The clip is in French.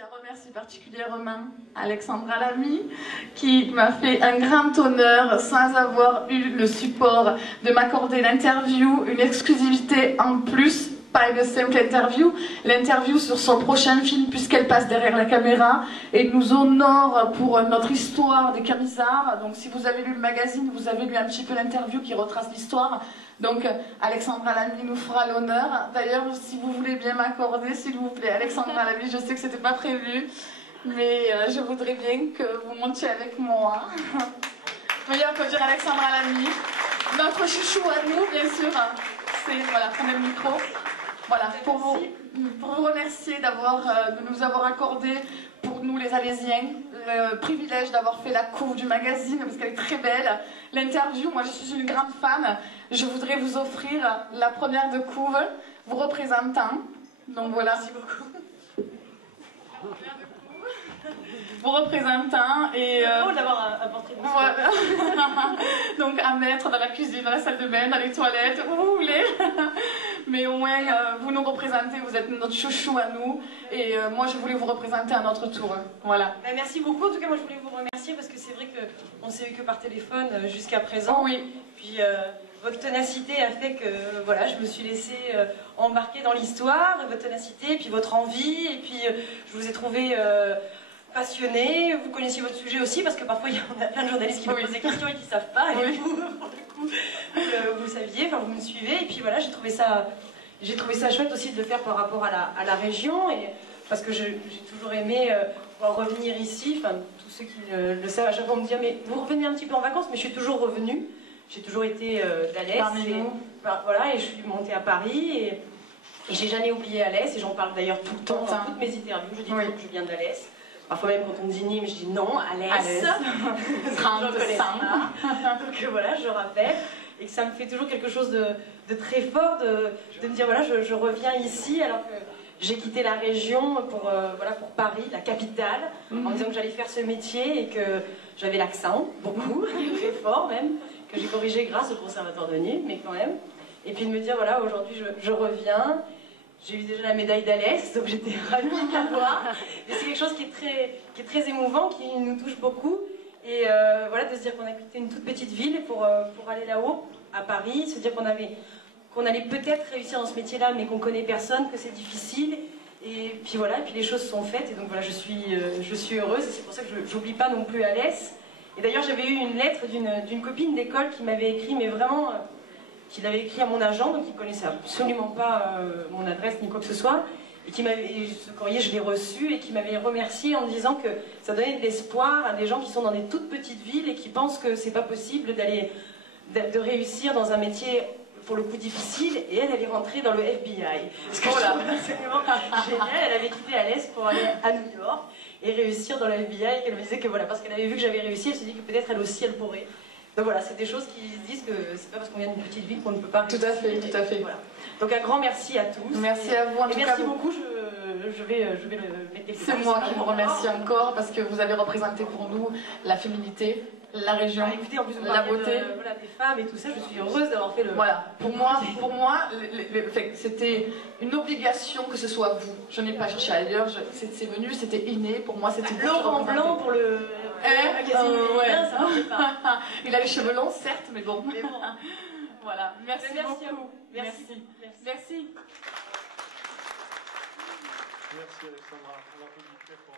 à remercier particulièrement Alexandra Lamy qui m'a fait un grand honneur sans avoir eu le support de m'accorder l'interview, une exclusivité en plus, pas une simple interview, l'interview sur son prochain film puisqu'elle passe derrière la caméra et nous honore pour notre histoire des Camisards. Donc si vous avez lu le magazine, vous avez lu un petit peu l'interview qui retrace l'histoire. Donc Alexandra Lamy nous fera l'honneur. D'ailleurs, si vous voulez bien m'accorder, s'il vous plaît, Alexandra Lamy, je sais que c'était pas prévu, mais je voudrais bien que vous montiez avec moi. Veuillez applaudir Alexandra Lamy, notre chouchou à nous, bien sûr. C'est, voilà, prenez le micro. Voilà, pour vous remercier de nous avoir accordé, pour nous les Alésiens, le privilège d'avoir fait la couve du magazine, parce qu'elle est très belle. L'interview, moi je suis une grande fan, je voudrais vous offrir la première de couve, vous représentant. Donc voilà. Merci beaucoup. Vous représentant et... C'est drôle d'avoir un portrait de voilà. Donc à mettre dans la cuisine, dans la salle de bain, dans les toilettes, où vous voulez. Mais au moins, vous nous représentez, vous êtes notre chouchou à nous. Et moi, je voulais vous représenter à notre tour. Voilà. Merci beaucoup. En tout cas, moi, je voulais vous remercier parce que c'est vrai qu'on ne s'est eu que par téléphone jusqu'à présent. Oh, oui. Puis votre ténacité a fait que voilà, je me suis laissée embarquer dans l'histoire, votre ténacité, et puis votre envie. Et puis, je vous ai trouvé... passionné, vous connaissiez votre sujet aussi, parce que parfois il y a plein de journalistes qui me posent des questions et qui ne savent pas, et vous, pour le coup, vous saviez, enfin vous me suivez, et puis voilà, j'ai trouvé ça chouette aussi de le faire par rapport à la région, et parce que j'ai toujours aimé revenir ici, enfin tous ceux qui le savent à chaque fois me disent mais vous revenez un petit peu en vacances, mais je suis toujours revenue, j'ai toujours été d'Alès, voilà, et je suis montée à Paris, et j'ai jamais oublié Alès, et j'en parle d'ailleurs tout le temps dans toutes mes interviews, je dis toujours que je viens d'Alès. Parfois même quand on me dit Nîmes, je dis non, Alès. Donc voilà, je rappelle. Et que ça me fait toujours quelque chose de très fort de me dire voilà, je reviens ici alors que j'ai quitté la région pour Paris, la capitale, en disant que j'allais faire ce métier et que j'avais l'accent, beaucoup, très fort même, que j'ai corrigé grâce au Conservatoire de Nîmes, mais quand même. Et puis de me dire voilà, aujourd'hui je reviens. J'ai eu déjà la médaille d'Alès, donc j'étais ravie de l'avoir. Et c'est quelque chose qui est très émouvant, qui nous touche beaucoup. Et voilà, de se dire qu'on a quitté une toute petite ville pour aller là-haut, à Paris, se dire qu'on allait peut-être réussir dans ce métier-là, mais qu'on connaît personne, que c'est difficile. Et puis voilà, et puis les choses sont faites. Et donc voilà, je suis heureuse. Et c'est pour ça que je n'oublie pas non plus Alès. Et d'ailleurs, j'avais eu une lettre d'une copine d'école qui m'avait écrit, mais vraiment... qu'il avait écrit à mon agent, donc il ne connaissait absolument pas mon adresse ni quoi que ce soit, et ce courrier je l'ai reçu, et qui m'avait remercié en me disant que ça donnait de l'espoir à des gens qui sont dans des toutes petites villes et qui pensent que c'est pas possible de réussir dans un métier pour le coup difficile, et elle est rentrée dans le FBI. Ce que je trouve absolument génial, elle avait quitté Alès pour aller à New York et réussir dans le FBI, et qu'elle me disait que voilà, parce qu'elle avait vu que j'avais réussi, elle se dit que peut-être elle aussi elle pourrait. Donc voilà, c'est des choses qui se disent que c'est pas parce qu'on vient d'une petite ville qu'on ne peut pas réussir. Tout à fait, tout à fait. Voilà. Donc un grand merci à tous. Merci à vous en tout cas. Merci beaucoup, je vais le mettre. C'est moi qui vous remercie encore parce que vous avez représenté pour nous la féminité, la région, écoutez, en plus, la beauté. Des femmes et tout ça, je suis heureuse d'avoir fait le... Voilà, pour moi c'était une obligation que ce soit vous. Je n'ai pas cherché ailleurs, c'est venu, c'était inné, pour moi c'était vous. Laurent Blanc pour le... ouais. Ça marche pas. Il a les cheveux longs, certes, mais bon. Voilà, merci beaucoup. À vous. Merci. Merci. Merci Alexandra, on applaudit très fort.